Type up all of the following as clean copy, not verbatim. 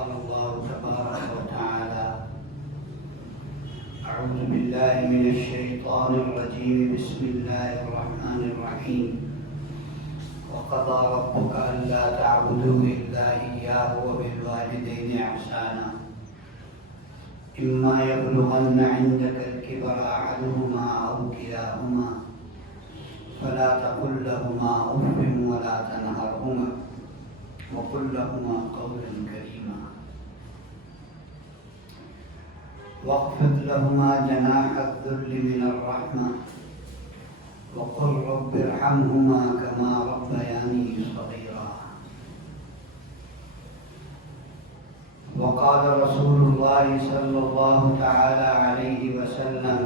قال الله تبارك وتعالى: أعوذ بالله من الشيطان الرجيم بسم الله الرحمن الرحيم وقضى ربك ألا تعبدوا إلا إياه وبالوالدين إحسانا إما يبلغن عندك الكبر أحدهما أو كلاهما فلا تقل لهما أف ولا تنهرهما وقل لهما قولا كريما واخفض لهما جناح الذل من الرحمة وقل رب ارحمهما كما ربياني صغيرا. وقال رسول الله صلى الله تعالى عليه وسلم: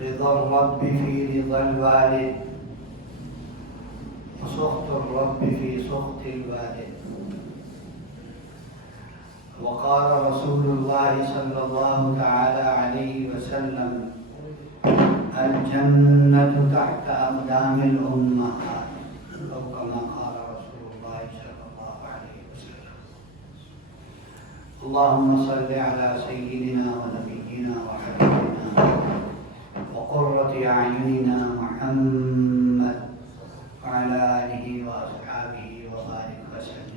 رضا الرب في رضا الوالد وسخط الرب في سخط الوالد. وقال رسول الله صلى الله تعالى عليه وسلم: الجنة تحت أقدام الأمهات أو كما قال رسول الله صلى الله عليه وسلم. اللهم صل على سيدنا ونبينا وحبيبنا وقرة أعيننا محمد وعلى آله وأصحابه وبارك وسلم.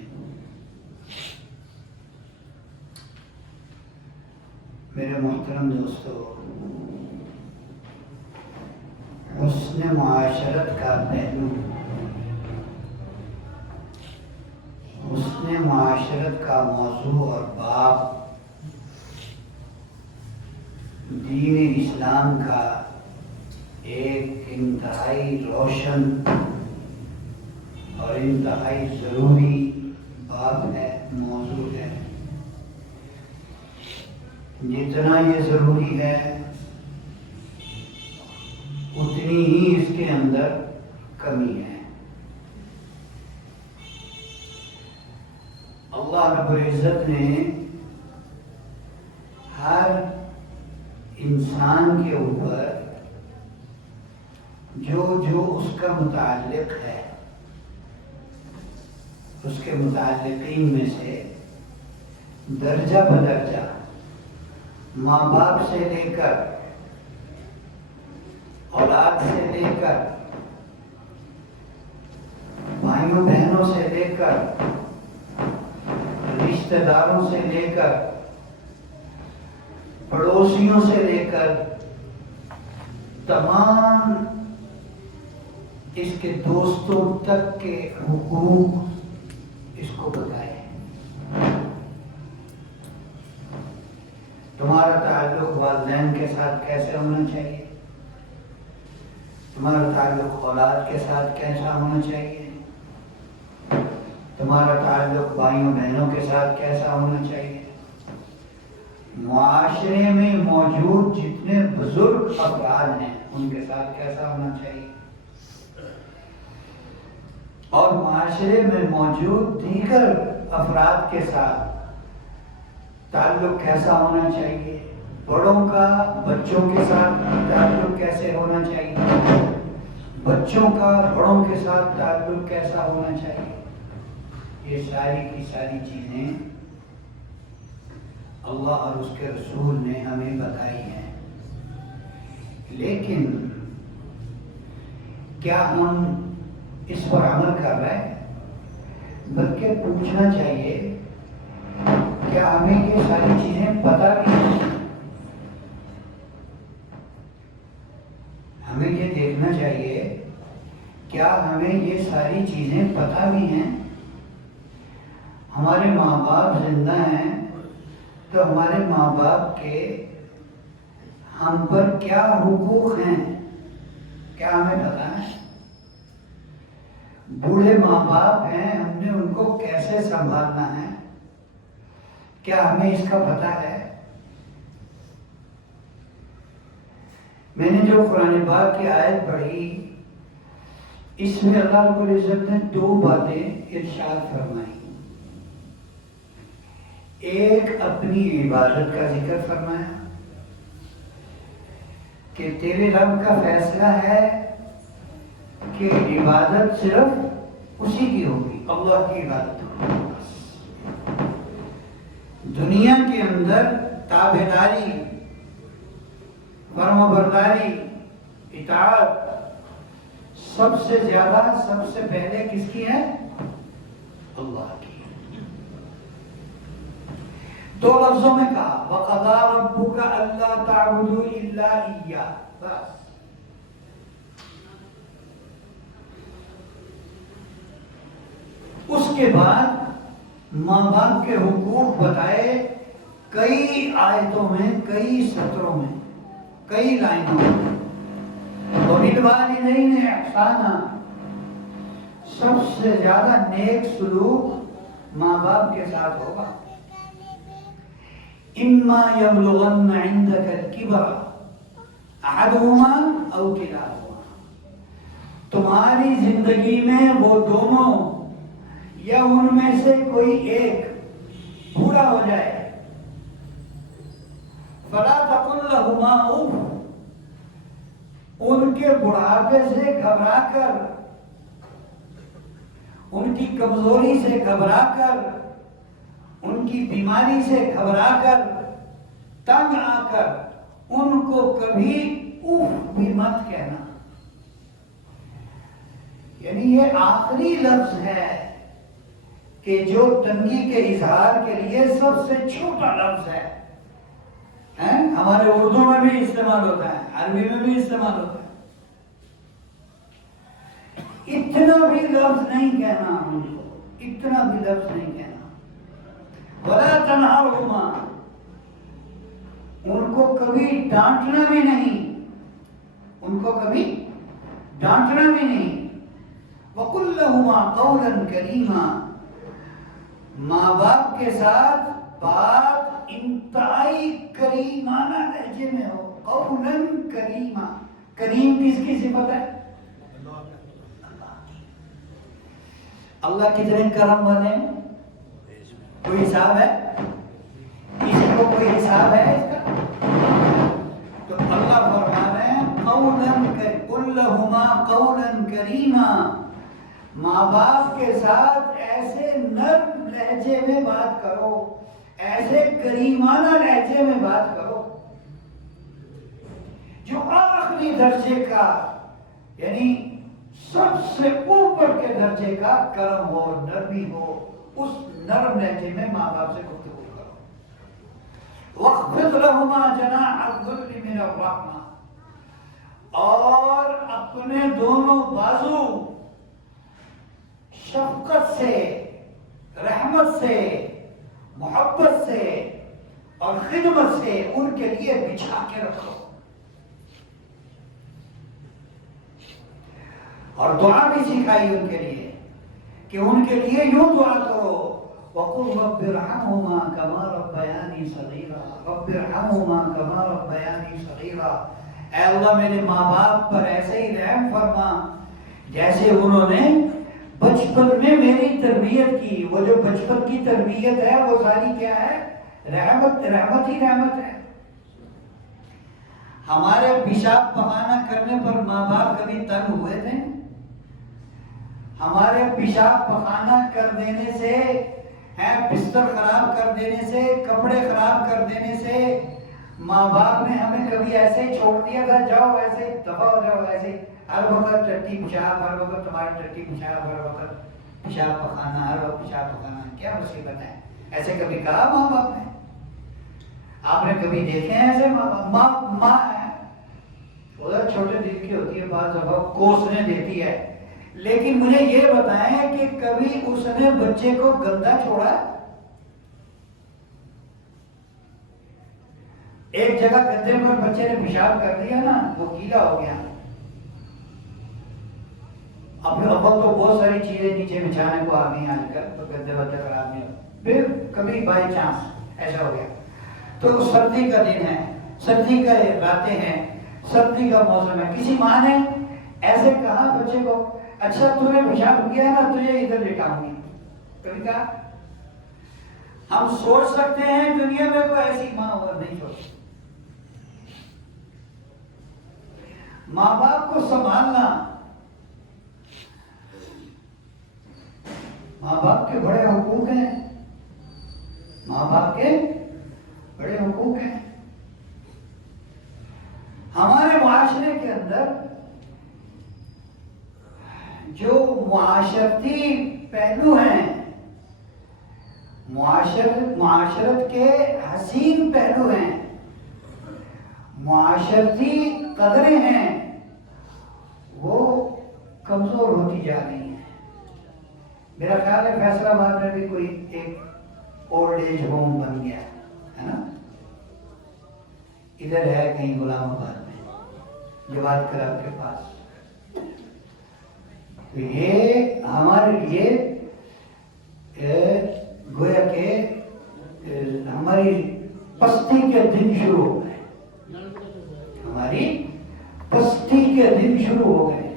میرے محترم دوستو، حسن معاشرت کا پہلو، حسن معاشرت کا موضوع اور باب دین اسلام کا ایک انتہائی روشن اور انتہائی ضروری باب ہے، موضوع ہے. جتنا یہ ضروری ہے اتنی ہی اس کے اندر کمی ہے. اللہ رب العزت نے ہر انسان کے اوپر جو اس کا متعلق ہے، اس کے متعلقین میں سے درجہ بدرجہ ماں باپ سے لے کر، اولاد سے لے کر، بھائیوں بہنوں سے لے کر، رشتہ داروں سے لے کر، پڑوسیوں سے لے کر، تمام اس کے دوستوں تک کے حقوق اس کو بتائے. تمہارا تعلق والدین کے ساتھ کیسے ہونا چاہیے، تمہارا تعلق اولاد کے ساتھ کیسا ہونا چاہیے، تمہارا تعلق بھائیوں بہنوں کے ساتھ کیسا ہونا چاہیے، معاشرے میں موجود جتنے بزرگ افراد ہیں ان کے ساتھ کیسا ہونا چاہیے، اور معاشرے میں موجود دیگر افراد کے ساتھ تعلق کیسا ہونا چاہیے، بڑوں کا بچوں کے ساتھ تعلق کیسے ہونا چاہیے، بچوں کا بڑوں کے ساتھ تعلق کیسا ہونا چاہیے. یہ ساری کی ساری چیزیں اللہ اور اس کے رسول نے ہمیں بتائی ہیں. لیکن کیا ہم اس پر عمل کر رہے ہیں؟ بلکہ پوچھنا چاہیے کیا ہمیں یہ ساری چیزیں پتہ بھی ہیں؟ ہمیں یہ دیکھنا چاہیے کیا ہمیں یہ ساری چیزیں پتہ بھی ہیں؟ ہمارے ماں باپ زندہ ہیں تو ہمارے ماں باپ کے ہم پر کیا حقوق ہیں کیا ہمیں پتہ ہے؟ بوڑھے ماں باپ ہیں، ہم نے ان کو کیسے سنبھالنا ہے، کیا ہمیں اس کا پتہ ہے؟ میں نے جو قرآن پاک کی آیت پڑھی اس میں اللہ رب العزت نے دو باتیں ارشاد فرمائی. ایک اپنی عبادت کا ذکر فرمایا کہ تیرے رب کا فیصلہ ہے کہ عبادت صرف اسی کی ہوگی. اللہ کی عبادت کرو. دنیا کے اندر تابعداری، فرما برداری، اطاعت سب سے زیادہ سب سے پہلے کس کی ہے؟ اللہ کی. دو لفظوں میں کہا وَقَضَىٰ رَبُّكَ أَلَّا تَعْبُدُوا إِلَّا إِيَّاهُ، بس. اس کے بعد ماں باپ کے حقوق بتائے کئی آیتوں میں، کئی سطروں میں، کئی لائنوں میں. وَبِالْوَالِدَيْنِ إِحْسَانًا، سب سے زیادہ نیک سلوک ماں باپ کے ساتھ ہوگا. إِمَّا يَبْلُغَنَّ عِنْدَكَ الْكِبَرَ أَحَدُهُمَا أَوْ كِلَاهُمَا، تمہاری زندگی میں وہ دونوں یا ان میں سے کوئی ایک بوڑھا ہو جائے، فَلَا تَقُلْ لَهُمَا أُفٍّ، ان کے بڑھاپے سے گھبرا کر، ان کی کمزوری سے گھبرا کر، ان کی بیماری سے گھبرا کر، تنگ آ کر ان کو کبھی اف بھی مت کہنا. یعنی یہ آخری لفظ ہے کہ جو تنگی کے اظہار کے لیے سب سے چھوٹا لفظ ہے. ہمارے اردو میں بھی استعمال ہوتا ہے، عربی میں بھی استعمال ہوتا ہے. اتنا بھی لفظ نہیں کہنا ان کو، اتنا بھی لفظ نہیں کہنا. وَلَا تَنْهَرْهُمَا، ان کو کبھی ڈانٹنا بھی نہیں، ان کو کبھی ڈانٹنا بھی نہیں. وَقُلْ لَهُمَا قَوْلًا كَرِيمًا، ماں باپ کے ساتھ بات انتہائی کریمانہ لہجے میں ہو. قولاً کریما، کریم کس کی صفت ہے؟ اللہ کتنے کرم والے ہیں، کوئی حساب ہے؟ کسی کو کوئی حساب ہے اس کا؟ تو اللہ فرما رہے ہیں قل لهما قولا کریما، ماں باپ کے ساتھ ایسے نرم لہجے میں بات کرو، ایسے کریمانہ لہجے میں بات کرو جو آخری درجے کا، یعنی سب سے اوپر کے درجے کا کرم ہو، نرمی ہو. اس نرم لہجے میں ماں باپ سے گفتگو کرو. وَاخْفِضْ لَهُمَا جَنَاحَ الذُّلِّ مِنَ الرَّحْمَةِ، اور اپنے دونوں بازو شفقت سے، رحمت سے، محبت سے اور خدمت سے ان کے لیے بچھا کے رکھو. اور دعا بھی سکھائی ان کے لیے کہ ان کے لیے یوں دعا کرو وَقُلْ رَبِّ ارْحَمْهُمَا كَمَا رَبَّيَانِي صَغِيرًا، رَبِّ ارْحَمْهُمَا كَمَا رَبَّيَانِي صَغِيرًا، اے اللہ میرے ماں باپ پر ایسے ہی رحم فرما جیسے انہوں نے بچپن میں میری تربیت کی. وہ جو بچپن کی تربیت ہے وہ ساری کیا ہے؟ رحمت ہی رحمت ہے. ہمارے پیشاب پخانہ کرنے پر ماں باپ کبھی تنگ ہوئے تھے؟ ہمارے پیشاب پخانہ کر دینے سے، بستر خراب کر دینے سے، کپڑے خراب کر دینے سے ماں باپ نے ہمیں کبھی ایسے ہی چھوڑ دیا تھا؟ جاؤ ایسے ہی دفع ہو جاؤ، ایسے ہی ہر وقت ٹٹی پیشاب، ہر وقت تمہاری ٹٹی پیشاب، ہر وقت پیشاب پخانہ، ہر وقت پیشاب پخانہ، کیا مصیبت ہے؟ ایسے کبھی کہا ماں باپ نے؟ آپ نے کبھی دیکھے ہیں ایسے ماں ہے ادھر چھوٹے دل کی ہوتی ہے، بعض دفعہ کوسنے دیتی ہے، لیکن مجھے یہ بتائیں کہ کبھی اس نے بچے کو گندا چھوڑا؟ ایک جگہ گدے پر بچے نے پیشاب کر دیا نا، وہ گیلا ہو گیا. اب تو بہت ساری چیزیں نیچے بچھانے کو آ گئی آج کل، تو گدے ودے خراب نہیں ہوتے. پھر کبھی بائی چانس ایسا ہو گیا تو سردی کا دن ہے، سردی کا راتیں ہیں، سردی کا موسم ہے، کسی ماں نے ایسے کہا بچے کو اچھا تو نے پیشاب کیا نا، تجھے ادھر لٹاؤں گی، کبھی کہا؟ ہم سوچ سکتے ہیں دنیا میں کوئی ایسی ماں اور نہیں سوچ. ماں باپ کو سنبھالنا، ماں باپ کے بڑے حقوق ہیں، ماں باپ کے بڑے حقوق ہیں۔ ہمارے معاشرے کے اندر جو معاشرتی پہلو ہیں، معاشرت کے حسین پہلو ہیں، معاشرتی قدریں ہیں، وہ کمزور ہوتی جا رہی ہیں۔ میرا خیال ہے فیصلہ آباد میں بھی کوئی ایک اولڈ ایج ہوم بن گیا ہے نا، ادھر ہے کہیں غلام آباد میں، جواد کلب کے پاس۔ تو یہ ہمارے لیے گویا کہ ہماری پستی کے دن شروع ہو گئے، ہماری پستی کے دن شروع ہو گئے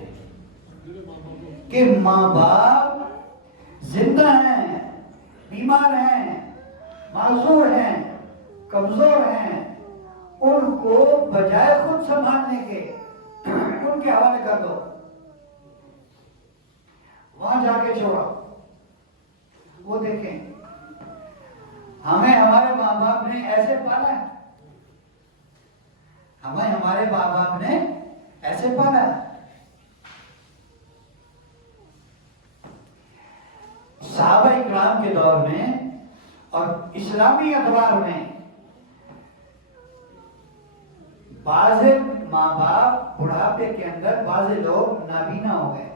کہ ماں باپ زندہ ہیں، بیمار ہیں، معذور ہیں، کمزور ہیں، ان کو بجائے خود سنبھالنے کے ان کے حوالے کر دو، وہاں جا کے چھوڑو۔ وہ دیکھیں ہمیں ہمارے ماں باپ نے ایسے پالا ہے، ہمیں ہمارے ماں باپ نے ایسے پالا ہے۔ صحابہ اکرام کے دور میں اور اسلامی ادوار میں بعض ماں باپ بڑھاپے کے اندر بعض لوگ نابینا ہو گئے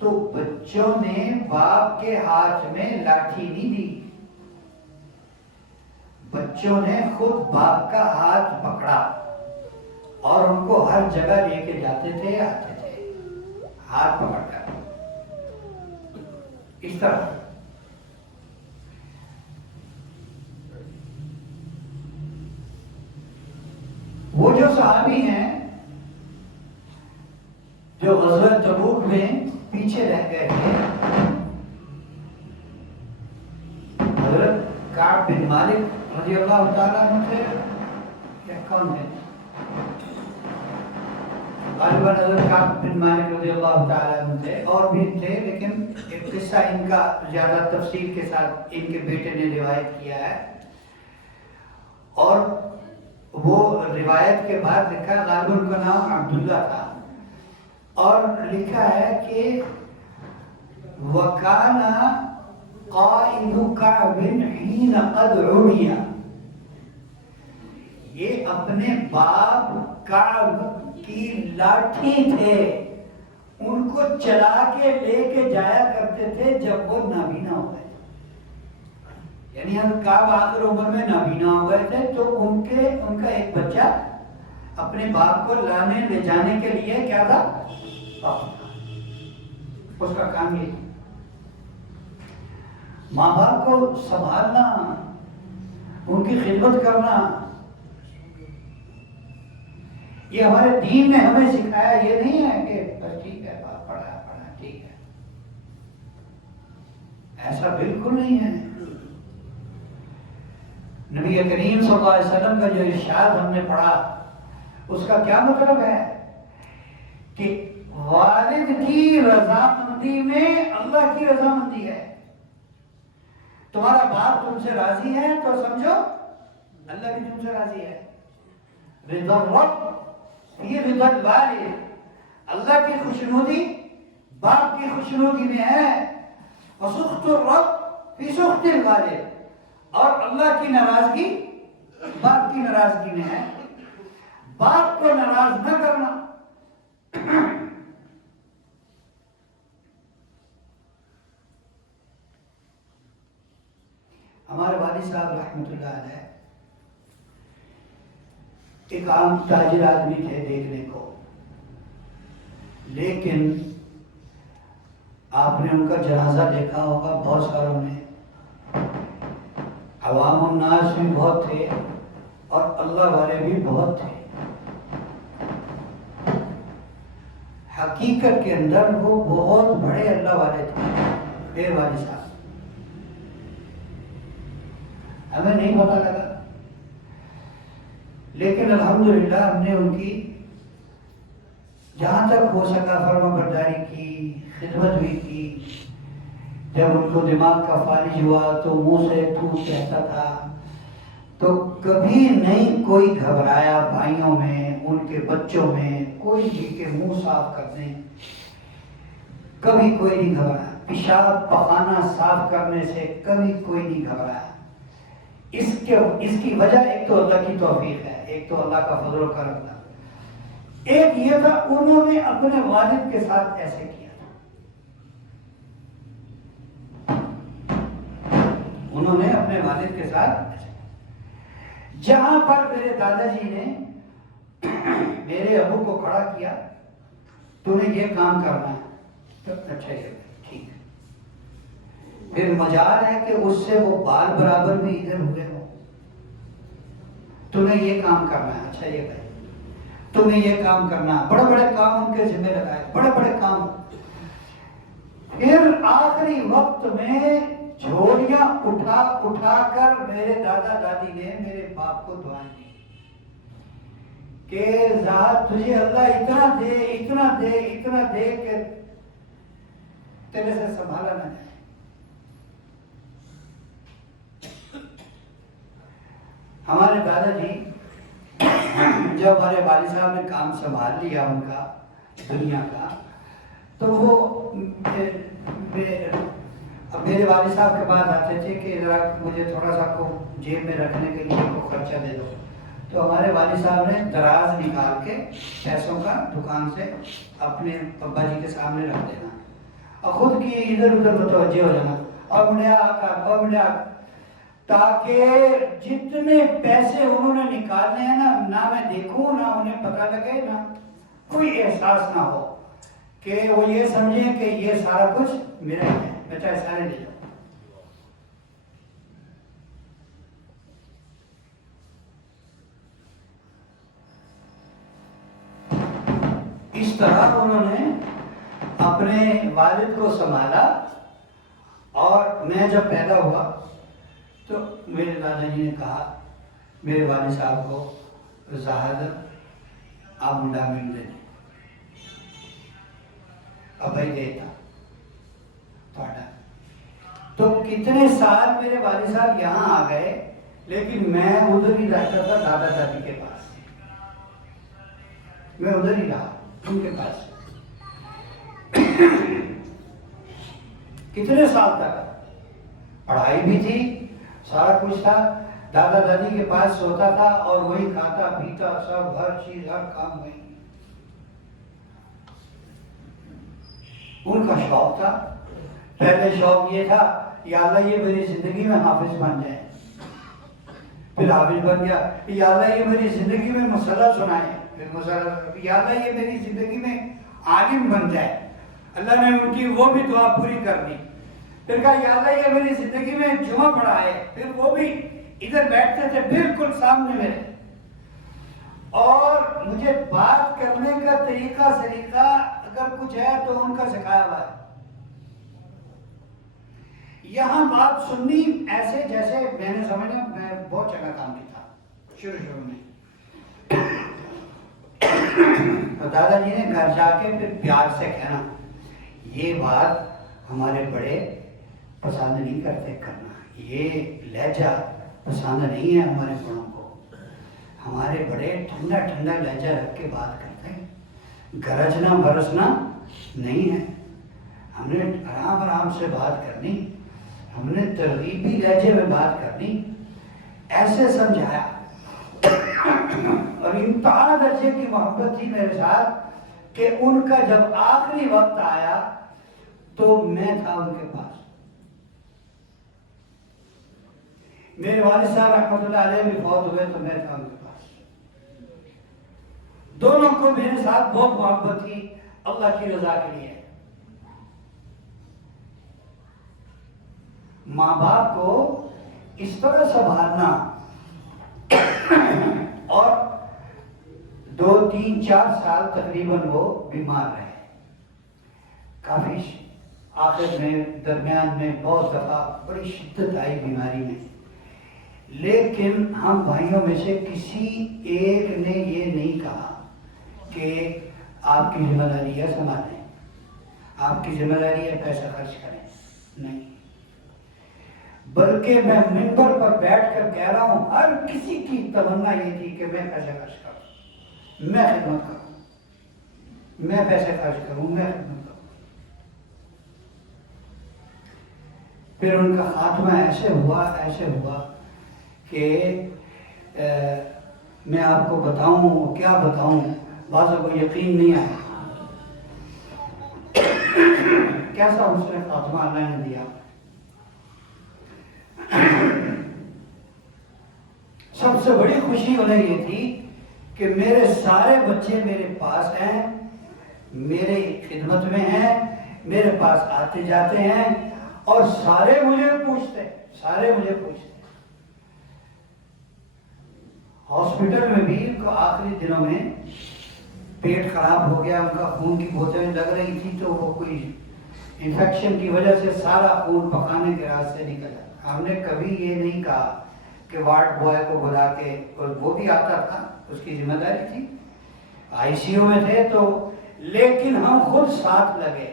تو بچوں نے باپ کے ہاتھ میں لاٹھی نہیں دی، بچوں نے خود باپ کا ہاتھ پکڑا اور ان کو ہر جگہ لے کے جاتے تھے، آتے تھے ہاتھ پکڑ کر، اس طرح۔ وہ جو صحابی ہیں جو غزوہ تبوک میں پیچھے رہ گئے تھے، حضرت کعب بن مالک رضی اللہ تعالیٰ عنہ تھے یا کون تھے؟ غالباً حضرت کعب بن مالک رضی اللہ تعالیٰ عنہ تھے، اور بھی تھے، لیکن ایک قصہ ان کا زیادہ تفصیل کے ساتھ ان کے بیٹے نے روایت کیا ہے، اور وہ روایت کے بعد لکھا، غالباً ان کا نام عبداللہ تھا، اور لکھا ہے کہ وَكَانَ قَائِدُ كَعْبٍ حِينَ قَدْ عُمِيَ، یہ اپنے باپ کعب کی لاٹھی تھے، ان کو چلا کے لے کے جایا کرتے تھے جب وہ نابینا ہو گئے، یعنی حضرت کعب آخر عمر میں نابینا ہو گئے تھے، تو ان کا ایک بچہ اپنے باپ کو لانے لے جانے کے لیے کیا تھا، اس کا کام یہ تھا۔ ماں باپ کو سنبھالنا، ان کی خدمت کرنا، یہ ہمارے دین نے ہمیں سکھایا، یہ نہیں ہے کہ بس ٹھیک ہے باپ پڑھا ٹھیک ہے، ایسا بالکل نہیں ہے۔ نبی کریم صلی اللہ علیہ وسلم کا جو ارشاد ہم نے پڑھا، اس کا کیا مطلب ہے کہ والد کی رضامندی میں اللہ کی رضامندی ہے۔ تمہارا باپ تم سے راضی ہے تو سمجھو اللہ بھی تم سے راضی ہے۔ رضا الرب یہ رضا الوالد، اللہ کی خوشنودی باپ کی خوشنودی میں ہے، وسخط الرب فی سخط الوالد، اور اللہ کی ناراضگی باپ کی ناراضگی میں ہے۔ باپ کو ناراض نہ کرنا۔ ہمارے والد صاحب رحمۃ اللہ علیہ ایک عام تاجر آدمی تھے دیکھنے کو، لیکن آپ نے ان کا جنازہ دیکھا ہوگا، بہت ساروں نے، عوام الناس بھی بہت تھے اور اللہ والے بھی بہت تھے۔ حقیقت کے اندر وہ بہت بڑے اللہ والے تھے میرے والد صاحب، ہمیں نہیں پتہ لگا، لیکن الحمدللہ ہم نے ان کی جہاں تک ہو سکا فرما برداری کی، خدمت بھی کی، جب ان کو دماغ کا فالج ہوا تو منہ سے تھوک کہتا تھا، تو کبھی نہیں کوئی گھبرایا بھائیوں میں، ان کے بچوں میں کوئی بھی کہ منہ صاف کر دیں، کبھی کوئی نہیں گھبرایا۔ پیشاب پخانہ صاف کرنے سے کبھی کوئی نہیں گھبرایا۔ اس کی وجہ ایک تو اللہ کی توفیق ہے، ایک تو اللہ کا فضل و کرم تھا، ایک یہ تھا انہوں نے اپنے والد کے ساتھ ایسے کیا تھا، انہوں نے اپنے والد کے ساتھ ایسے کیا۔ جہاں پر میرے دادا جی نے میرے ابو کو کھڑا کیا، تو نے یہ کام کرنا ہے، تو اچھا یہ ٹھیک ہے، پھر مجال ہے کہ اس سے وہ بال برابر بھی ادھر ہوئے ہو، تو نے یہ کام کرنا ہے، اچھا یہ بھائی تو نے یہ کام کرنا ہے، بڑے بڑے کام ان کے ذمہ لگائے، بڑے بڑے کام۔ پھر آخری وقت میں جھولیاں اٹھا اٹھا کر میرے دادا دادی نے میرے باپ کو دعائیں دی کہ ذات تجھے اللہ اتنا دے اتنا دے اتنا دے کہ تیرے سے سنبھالا نہ جائے۔ ہمارے دادا جی جب ہمارے والد صاحب نے کام سنبھال لیا ان کا دنیا کا، تو وہ میرے والد صاحب کے پاس آتے تھے کہ ذرا مجھے تھوڑا سا کو جیب میں رکھنے کے لیے کو خرچہ دے دو، تو ہمارے والد صاحب نے دراز نکال کے پیسوں کا دکان سے اپنے ابا جی کے سامنے رکھ دینا اور خود کی ادھر ادھر متوجہ ہو جانا اور منڈیا تاکہ جتنے پیسے انہوں نے نکالنے ہیں نہ میں دیکھوں، نہ انہیں پتہ لگے، نہ کوئی احساس نہ ہو کہ وہ یہ سمجھیں کہ یہ سارا کچھ میرا ہی ہے، میں چاہے سارے لے جاؤں۔ اس طرح انہوں نے اپنے والد کو سنبھالا، اور میں جب پیدا ہوا تو میرے دادا جی نے کہا میرے والد صاحب کو، زاہد آپ منڈا مل دے دیں، اب بھائی دیتا پاٹا۔ تو کتنے سال میرے والد صاحب یہاں آ گئے، لیکن میں ادھر ہی رہتا تھا دادا دادی کے پاس، میں ادھر ہی رہا ان کے پاس کتنے سال تک، پڑھائی بھی تھی، سارا کچھ تھا، دادا دادی کے پاس سوتا تھا اور وہی کھاتا پیتا، سب ہر چیز ہر کام وہی۔ ان کا شوق تھا، پہلے شوق یہ تھا یا اللہ یہ میری زندگی میں حافظ بن جائے، پھر حافظ بن گیا، یا اللہ یہ میری زندگی میں مسئلہ سنائے، پھر مسئلہ، یا اللہ یہ میری زندگی میں عالم بن جائے، اللہ نے ان کی وہ بھی دعا پوری کر دی۔ پھر کہا یا اللہ یہ میری زندگی میں جمعہ پڑھائے، پھر وہ بھی ادھر بیٹھتے تھے بالکل سامنے میرے، اور مجھے بات کرنے کا طریقہ سلیقہ اگر کچھ ہے تو ان کا سکھایا ہوا ہے۔ یہاں بات سننی ایسے جیسے میں نے سمجھا، میں بہت جگہ کام کیا تھا شروع میں، تو دادا جی نے گھر جا کے پھر پیار سے کہنا یہ بات ہمارے بڑے پسند نہیں کرتے کرنا، یہ لہجہ پسند نہیں ہے ہمارے بڑوں کو، ہمارے بڑے ٹھنڈا ٹھنڈا لہجہ رکھ کے بات کرتے ہیں، گرجنا برسنا نہیں ہے، ہم نے آرام آرام سے بات کرنی، ہم نے ترغیبی لہجے میں بات کرنی، ایسے سمجھایا، اور انتہا درجے کی محبت تھی میرے ساتھ کہ ان کا جب آخری وقت آیا تو میں تھا ان کے پاس۔ میرے والد صاحب رحمۃ اللہ علیہ بھی فوت ہوئے تو میں تھا ان کے پاس، دونوں کو میرے ساتھ بہت محبت تھی اللہ کی رضا کے لیے۔ ماں باپ کو اس طرح سنبھالنا، اور 2 3 4 سال تقریباً وہ بیمار رہے، کافی آخر میں درمیان میں بہت دفعہ بڑی شدت آئی بیماری میں، لیکن ہم بھائیوں میں سے کسی ایک نے یہ نہیں کہا کہ آپ کی ذمہ داری ہے سنبھالیں، آپ کی ذمہ داری ہے پیسہ خرچ کریں، نہیں، بلکہ میں منبر پر بیٹھ کر کہہ رہا ہوں ہر کسی کی تمنا یہ تھی کہ میں پیسے خرچ کروں، میں خدمت کروں، میں پیسے خرچ کروں، میں خدمت کروں۔ پھر ان کا خاتمہ ایسے ہوا کہ میں آپ کو بتاؤں کیا بتاؤں، بعضوں کو یقین نہیں آیا کیسا اس نے خاتمہ اللہ نے دیا۔ سب سے بڑی خوشی انہیں یہ تھی کہ میرے سارے بچے میرے پاس ہیں، میرے خدمت میں ہیں، میرے پاس آتے جاتے ہیں، اور سارے مجھے پوچھتے۔ ہاسپٹل میں بھی ان کو آخری دنوں میں پیٹ خراب ہو گیا، ان کا خون کی بوتلیں لگ رہی تھی، تو وہ کوئی انفیکشن کی وجہ سے سارا خون پکانے کے راستے نکل جاتا۔ ہم نے کبھی یہ نہیں کہا کہ وارڈ بوائے کو بلا کے، اور وہ بھی آتا تھا، اس کی ذمہ داری تھی، آئی سی یو میں تھے تو، لیکن ہم خود ساتھ لگے۔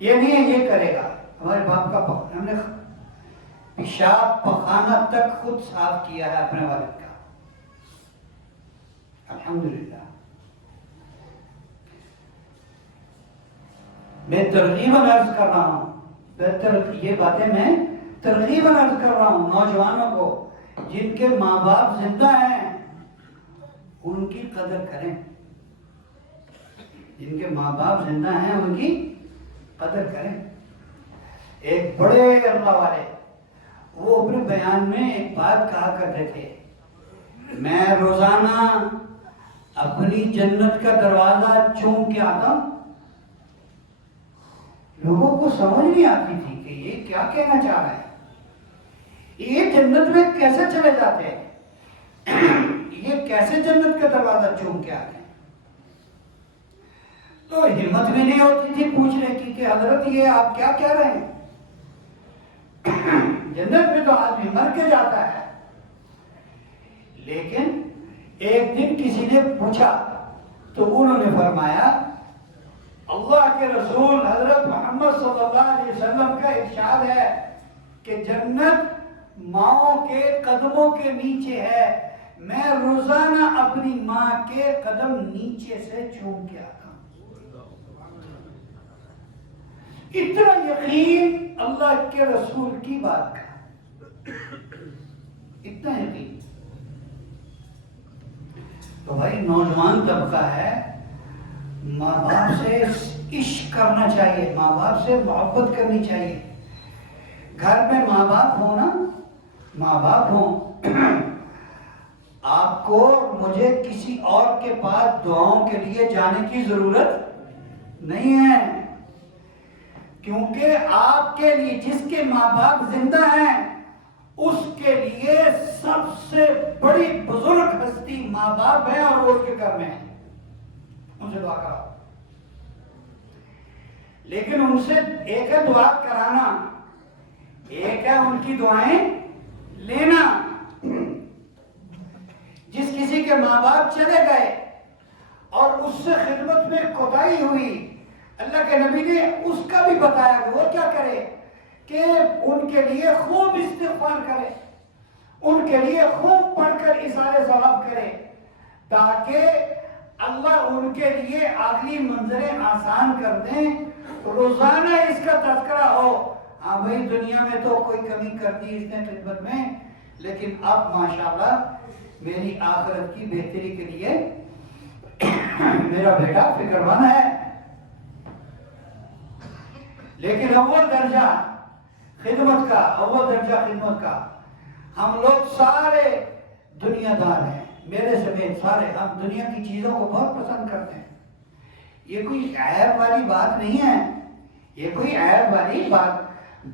یہ نہیں ہے یہ کرے گا، ہمارے باپ کا ہم نے پیشاب پخانہ تک خود صاف کیا ہے اپنے والد کا، الحمدللہ۔ میں ترغیباً عرض کر رہا ہوں، یہ باتیں میں ترغیباً عرض کر رہا ہوں نوجوانوں کو، جن کے ماں باپ زندہ ہیں ان کی قدر کریں، جن کے ماں باپ زندہ ہیں ان کی قدر کریں۔ ایک بڑے اللہ والے، وہ اپنے بیان میں ایک بات کہا کرتے تھے، میں روزانہ اپنی جنت کا دروازہ چوم کے آتا ہوں۔ لوگوں کو سمجھ نہیں آتی تھی کہ یہ کیا کہنا چاہ رہا ہے، یہ جنت میں کیسے چلے جاتے ہیں، یہ کیسے جنت کا دروازہ چوم کے آتے ہیں۔ تو ہمت بھی نہیں ہوتی تھی پوچھنے کی کہ حضرت یہ آپ کیا کہہ رہے ہیں، جنت میں تو آدمی مر کے جاتا ہے۔ لیکن ایک دن کسی نے پوچھا تو انہوں نے فرمایا، اللہ کے رسول حضرت محمد صلی اللہ علیہ وسلم کا ارشاد ہے کہ جنت ماؤں کے قدموں کے نیچے ہے، میں روزانہ اپنی ماں کے قدم نیچے سے چوم کے آتا ہوں۔ اتنا یقین اللہ کے رسول کی بات کا، اتنا یقین۔ تو بھائی نوجوان طبقہ ہے، ماں باپ سے عشق کرنا چاہیے، ماں باپ سے محبت کرنی چاہیے۔ گھر میں ماں باپ ہو نا، ماں باپ ہوں، آپ کو مجھے کسی اور کے پاس دعاؤں کے لیے جانے کی ضرورت نہیں ہے، کیونکہ آپ کے لیے جس کے ماں باپ زندہ ہیں اس کے لیے سب سے بڑی بزرگ ہستی ماں باپ ہے، اور وہ اس کے گھر میں ہے، ان سے دعا کراؤ۔ لیکن ان سے ایک ہے دعا کرانا، ایک ہے ان کی دعائیں لینا۔ جس کسی کے ماں باپ چلے گئے اور اس سے خدمت میں کوتاہی ہوئی، اللہ کے نبی نے اس کا بھی بتایا کہ وہ کیا کرے، کہ ان کے لیے خوب استغفار کرے، ان کے لیے خوب پڑھ کر اظہار ثواب کرے، تاکہ اللہ ان کے لیے اگلی منزلیں آسان کر دیں۔ روزانہ اس کا تذکرہ ہو، ہاں بھائی دنیا میں تو کوئی کمی کر دی اس نے خدمت میں، لیکن اب ماشاءاللہ میری آخرت کی بہتری کے لیے میرا بیٹا فکر مند ہے۔ لیکن اول درجہ خدمت کا ہم لوگ سارے دنیا دار ہیں، میرے سمیت سارے، ہم دنیا کی چیزوں کو بہت پسند کرتے ہیں۔ یہ کوئی عیب والی بات نہیں ہے، یہ کوئی عیب والی بات،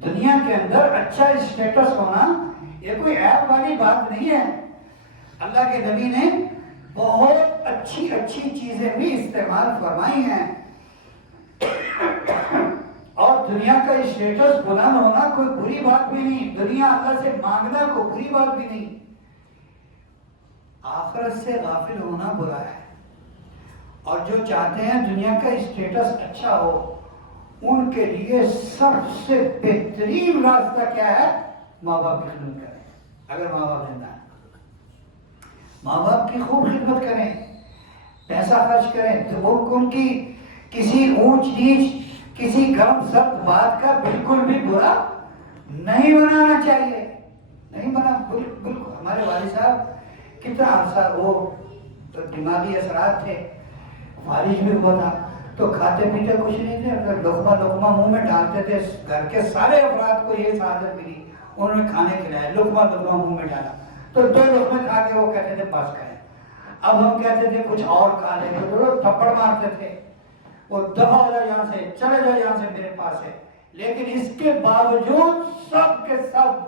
دنیا کے اندر اچھا اسٹیٹس ہونا یہ کوئی عیب والی بات نہیں ہے۔ اللہ کے نبی نے بہت اچھی چیزیں بھی استعمال فرمائی ہیں، اور دنیا کا اسٹیٹس بلند ہونا کوئی بری بات بھی نہیں، دنیا اللہ سے مانگنا کوئی بری بات بھی نہیں، آخرت سے غافل ہونا برا ہے۔ اور جو چاہتے ہیں دنیا کا اسٹیٹس اچھا ہو، ان کے لیے سب سے بہترین راستہ کیا ہے؟ ماں باپ کی خدمت کریں. اگر ماں باپ زندہ ہیں، ماں باپ کی خوب خدمت کریں، پیسہ خرچ کریں. تو وہ ان کی کسی اونچ نیچ، کسی گرم سخت بات کا بالکل بھی برا نہیں بنانا چاہیے. نہیں بنا بالکل. ہمارے والد صاحب کتنا عرصہ وہ تو دماغی اثرات تھے، فارغ بھی ہوا تھا، تو کھاتے پیتے کچھ نہیں تھے، اگر لقمہ لقمہ منہ میں ڈالتے تھے. گھر کے سارے افراد کو یہ سعادت ملی، انہوں نے کھانے کھلایا، لقمہ لقمہ منہ میں ڈالا تو 2 لقمے کھا کے وہ کہتے تھے بس کریں. اب ہم کہتے تھے کچھ اور کھا لیں گے تو تھپڑ مارتے تھے، وہ دفع ہو جا یہاں سے، چلے جا یہاں سے، میرے پاس ہے. لیکن اس کے باوجود سب کے سب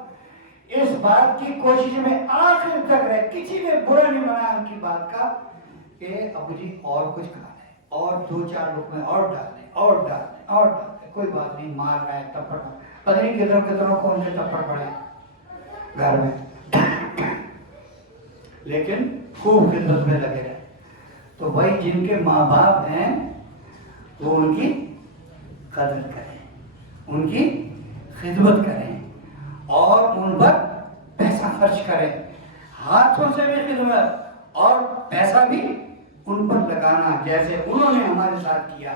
اس بات کی کوشش میں آخر تک رہے، کسی نے برا نہیں بنایا ان کی بات کا کہ ابو جی اور کچھ کھا لیں، اور 2-4 لقمے اور ڈال دیں، اور ڈال دیں، اور ڈال دیں. کوئی بات نہیں، مار رہا ہے، تھپڑ پتہ نہیں کتنوں کو ان کے تھپڑ پڑے گھر میں، لیکن خوب خدمت میں لگے رہے. تو بھائی جن کے ماں باپ ہیں وہ ان کی قدر کریں، ان کی خدمت کریں، اور ان پر پیسہ خرچ کریں، ہاتھوں سے بھی خدمت اور پیسہ بھی ان پر لگانا جیسے انہوں نے ہمارے ساتھ کیا.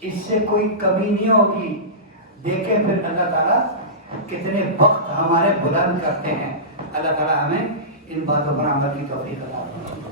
اس سے کوئی کمی نہیں ہوگی. دیکھیں پھر اللہ تعالیٰ کتنے وقت ہمارے بلند کرتے ہیں. اللہ تعالیٰ ہمیں ان باتوں پر عمل کی توفیق عطا فرمائے.